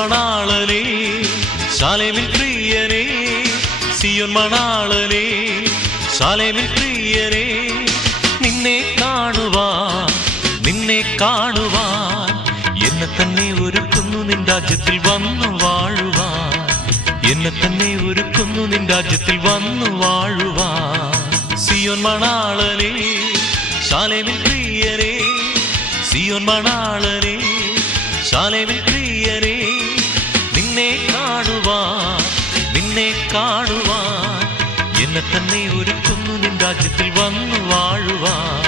മണാളനേ ശാലേമിൻ പ്രിയനേ സിയോൻ മണാളനേ ശാലേമിൻ പ്രിയനേ നിന്നെ കാണുവാൻ എന്നെ തന്നെ ഒരുക്കുന്നു നിൻ രാജ്യത്തിൽ വന്നു വാഴുവാൻ എന്നെ തന്നെ ഒരുക്കുന്നു നിൻ രാജ്യത്തിൽ വന്നു വാഴുവാൻ സിയോൻ മണാളനേ ശാലേമിൻ പ്രിയനേ സിയോൻ മണാളനേ ശാലേമിൻ പ്രിയനേ നിന്നെ കാണുവാൻ എന്നെ തന്നെ ഒരുക്കുന്നു നിൻ രാജ്യത്തിൽ വന്നു വാഴുവാൻ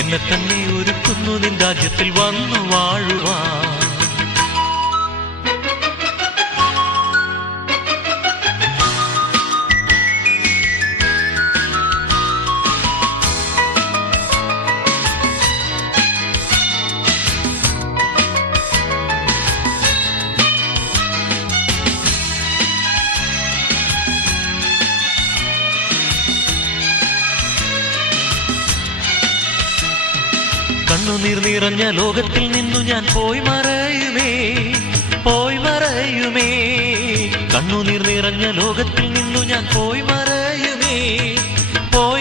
എന്നെ തന്നെ ഒരുക്കുന്നു നിൻ രാജ്യത്തിൽ വന്നു വാഴുവാൻ കണ്ണുനീർ നിറഞ്ഞ ലോകത്തിൽ നിന്നു ഞാൻ പോയി മറയുമേ കണ്ണുനീർ നിറഞ്ഞ ലോകത്തിൽ നിന്നു ഞാൻ പോയി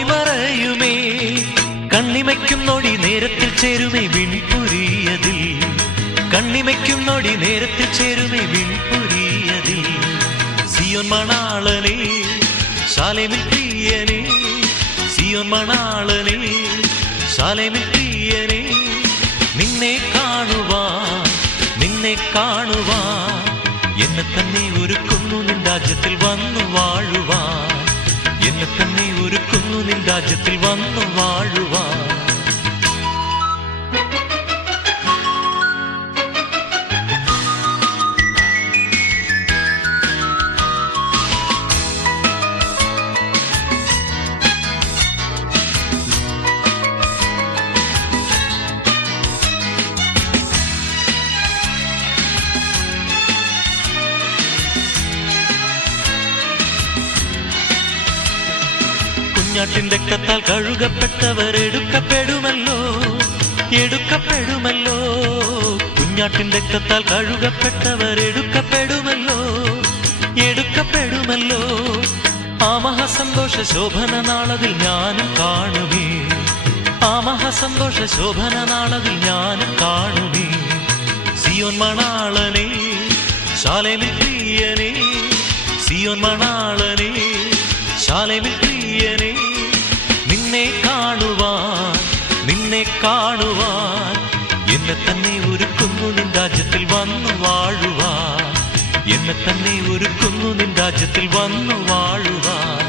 മറയുമേ കണ്ണിമയ്ക്കും നൊടി നേരത്തിൽ ചേരുമേ വിൺപുരിയതിൽ കണ്ണിമയ്ക്കും നൊടി നേരത്തിൽ ചേരുമേ വിൺപുരിയതിൽ സിയോൻ മണാളനേ ശാലേമിൻ പ്രിയനേ സിയോൻ മണാളനേ ശാലേമിൻ പ്രിയനേ നിന്നെ കാണുവാൻ എന്നെ തന്നെ ഒരുക്കുന്നു നിൻ രാജ്യത്തിൽ വന്നു വാഴുവാൻ എന്നെ തന്നെ ഒരുക്കുന്നു നിൻ രാജ്യത്തിൽ വന്നു വാഴുവാൻ കുഞ്ഞാട്ടിൻ രക്തത്താൽ കഴുകപ്പെട്ടവർ എടുക്കപ്പെടുമല്ലോ കുഞ്ഞാട്ടിൻ രക്തത്താൽ കഴുകപ്പെട്ടവർ എടുക്കപ്പെടുമല്ലോ ആ മഹാസന്തോഷ ശോഭന നാളതിൽ ഞാനും കാണുമേ ആ മഹാസന്തോഷ ശോഭന നാളതിൽ ഞാനും കാണുമേ സിയോൻ മണാളനേ ശാലേമിൻ പ്രിയനേ സിയോൻ മണാളനേ ശാലേമിൻ പ്രിയനേ നിന്നെ കാണുവാൻ എന്നെ തന്നെ ഒരുക്കുന്നു നിൻ രാജ്യത്തിൽ വന്നു വാഴുവാൻ എന്നെ തന്നെ ഒരുക്കുന്നു നിൻ രാജ്യത്തിൽ വന്നു വാഴുവാൻ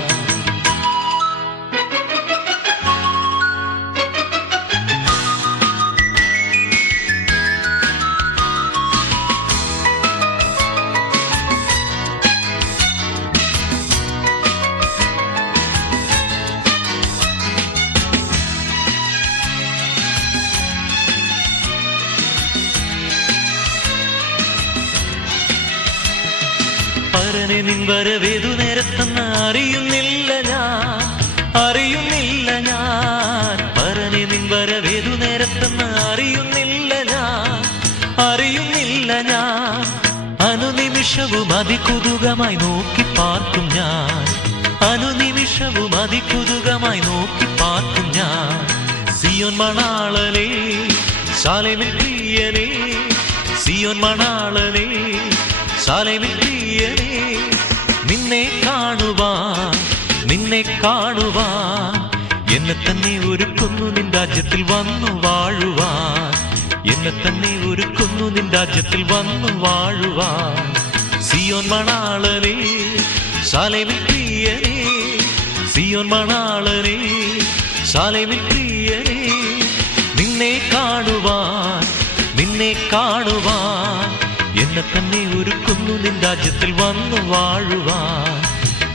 പരനെ നിൻ വരവേതു നേരത്തെന്ന് അറിയുന്നില്ല ഞാൻ പരനെ നിൻ വരവേതു നേരത്തെന്ന് അറിയുന്നില്ല ഞാൻ അനുനിമിഷവും അതികുതുകമായി നോക്കി പാർക്കും ഞാൻ സിയോൻ മണാളനേ ശാലേമിൻ പ്രിയനേ സിയോൻ മണാളനേ ശാലേമിൻ പ്രിയനേ നിന്നെ കാണുവാൻ എന്നെ തന്നെ ഒരുക്കുന്നു നിൻ രാജ്യത്തിൽ വന്നു വാഴുവാൻ എന്നെ തന്നെ ഒരുക്കുന്നു നിൻ രാജ്യത്തിൽ വന്നു വാഴുവാൻ സിയോൻ മണാളനേ ശാലേമിൻ പ്രിയനേ സിയോൻ മണാളനേ ശാലേമിൻ പ്രിയനേ നിന്നെ കാണുവാൻ എന്നെ തന്നെ ഒരുക്കുന്നു നിൻ രാജ്യത്തിൽ വന്നു വാഴുവാൻ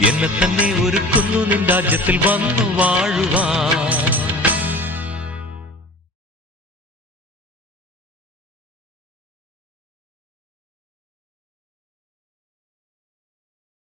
എന്നെ തന്നെ ഒരുക്കുന്നു നിൻ രാജ്യത്തിൽ വന്നു വാഴുവാൻ